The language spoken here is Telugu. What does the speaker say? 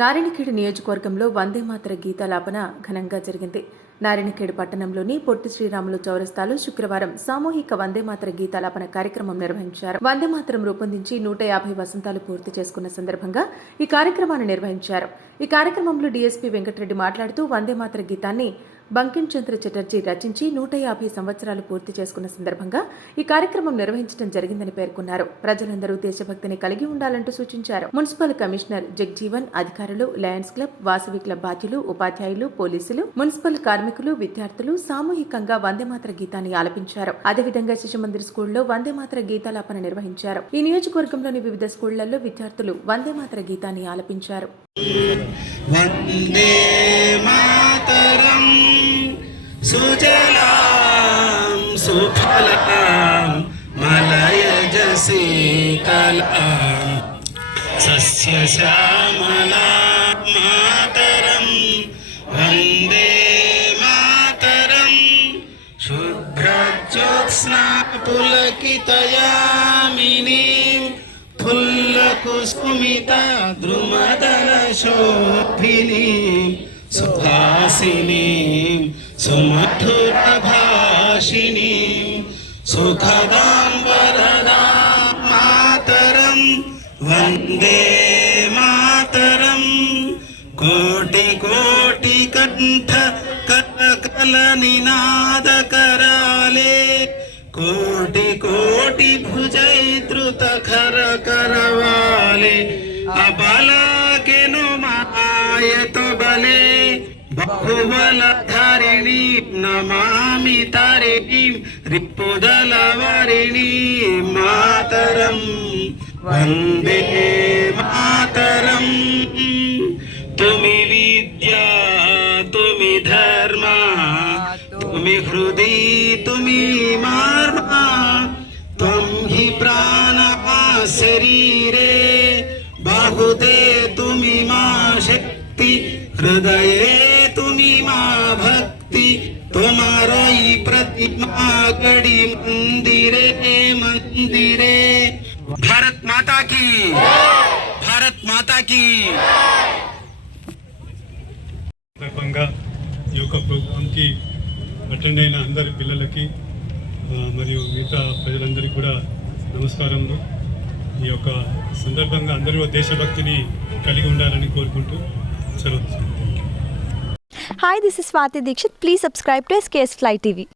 నారాయణఖేడ్ నియోజకవర్గంలో వందే మాతర గీతాలాపన ఘనంగా జరిగింది. నారాయణఖేడ్ పట్టణంలోని పొట్టి శ్రీరాములు చౌరస్తాలో శుక్రవారం సామూహిక వందే మాతర గీతాలాపన కార్యక్రమం నిర్వహించారు. వందే మాతరం రూపొందించి 150 వసంతాలు పూర్తి చేసుకున్న సందర్భంగా ఈ కార్యక్రమాన్ని నిర్వహించారు. ఈ కార్యక్రమంలో డీఎస్పీ వెంకటరెడ్డి మాట్లాడుతూ వందే మాతర గీతాన్ని బంకిం చంద్ర చటర్జీ రచించి 150 సంవత్సరాలు పూర్తి చేసుకున్న సందర్భంగా ఈ కార్యక్రమం నిర్వహించడం జరిగిందని పేర్కొన్నారు. ప్రజలందరూ దేశభక్తిని కలిగి ఉండాలంటూ సూచించారు. మున్సిపల్ కమిషనర్ జగ్జీవన్, అధికారులు, లయన్స్ క్లబ్, వాసవి క్లబ్ బాధ్యులు, ఉపాధ్యాయులు, పోలీసులు, మున్సిపల్ కార్మికులు, విద్యార్థులు సామూహికంగా వందేమాతర గీతాన్ని ఆలపించారు. అదేవిధంగా శిశుమందిర్ స్కూల్లో వందేమాతర గీతాలాపన నిర్వహించారు. ఈ నియోజకవర్గంలోని వివిధ స్కూళ్లలో విద్యార్థులు వందేమాతర గీతాన్ని ఆలపించారు. సుజలాం సుఫలాం మలయజ శీతలాం సస్యశ్యామలాం మాతరం వందే మాతరం శుభ్రజ్యోత్స్నా పులకితయామినీం ఫుల్లకుసుమిత ద్రుమదల శోభినీం సుహాసినీం సుమధురభాషిణీం సుఖదాం వరదాం మాతరం వందే మాతరం కోటి కోటి కంఠ కరకల నినాదకరాలే కోటి కోటి భుజైద్రుత ఖర కరవాలే అబలాకెను మాయతో బలే బహుబల ధారిణీ నమామి తారిణీం రిపుదల వారిణీ మాతరం వందే మాతరం తుమి విద్యా తుమి ధర్మ తుమి హృది తుమి మర్మ త్వం హి ప్రాణమా శరీరే బాహుతే తుమి మా శక్తి హృదయే తుమి మా భక్తి తుమారో ఈ ప్రతిమా గడి మందిరే మందిరే. భారత్ మాతా కీ, భారత్ మాతా కీ. సందర్భంగా ఈ యొక్క ప్రోగ్రాంకి అటెండ్ అయిన అందరి పిల్లలకి మరియు మిగతా ప్రజలందరికీ కూడా నమస్కారములు. ఈ యొక్క సందర్భంగా అందరూ దేశభక్తిని కలిగి ఉండాలని కోరుకుంటూ సెలవు. Hi, this is Swati Dikshit. Please subscribe to SKS Fly TV.